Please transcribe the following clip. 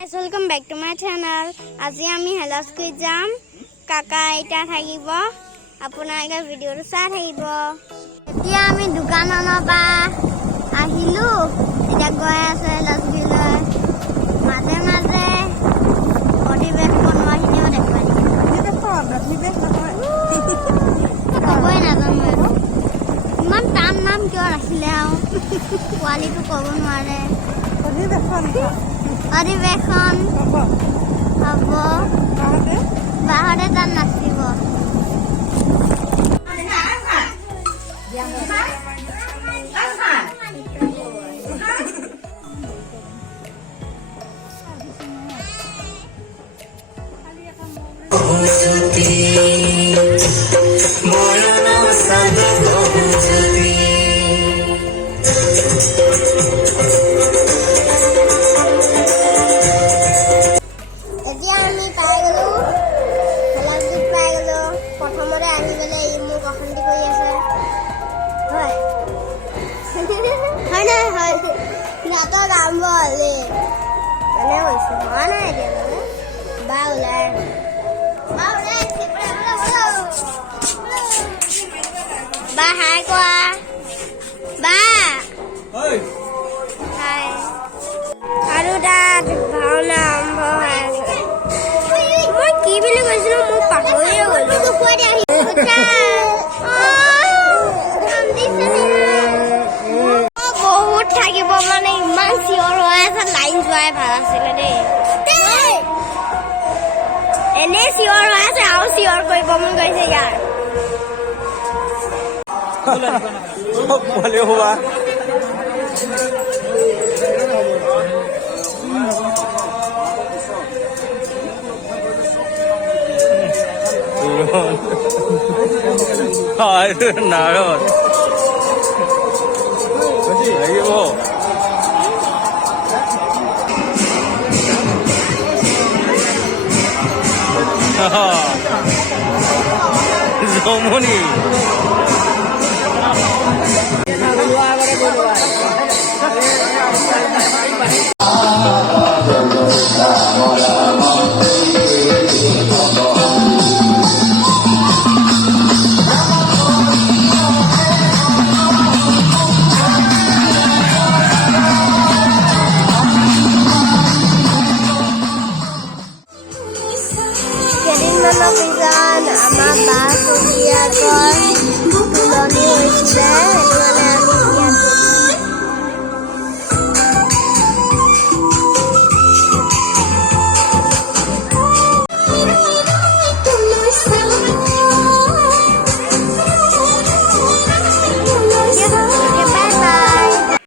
Welcome back to my channel. আজি আমি Hellas quiz যাম কাকা আইতা থাকিব আপোনালোকে ভিডিওটো চাই থাকিব এতিয়া আমি দোকানৰ পৰা আহিলো এতিয়া গৈ আছে হেলাস কুইজলৈ মাজে মাজে পৰিবেশ বনোৱাখিনিও দেখুৱাই ক'বই নাজানো ইমান টান নাম কিয় ৰাখিলে আৰু পোৱালিটো ক'ব নোৱাৰে অধিবেশন হ'ব বাহৰে তাত নাচিব প্ৰথমতে আহি পেলাই ই মোক অশান্তি কৰি আছে হয় হয় নাই হয় নাটক আৰম্ভ হ'লে মানে হৈছোঁ হোৱা নাই এতিয়া মানে বা ওলাই বা হাই কোৱা বা হাই আৰু তাত ভাওনা আৰম্ভ হৈ আছে মই কি বুলি কৈছিলো মোক পাহৰিয়ে গ'লো বহুত থাকিব মানে ইমান চিঞৰ হৈ আছে লাইন যোৱাই ভাল আছিলে দেই এনেই চিঞৰ হৈ আছে আৰু চিঞৰ কৰিব মন গৈছে ইয়াৰ পোৱালি হোৱা নাৰদ লাগিব জমনি কেইদিনমানৰ পিছত আমাৰ বা চুতীয়াকৰ তুলনি হৈছিলে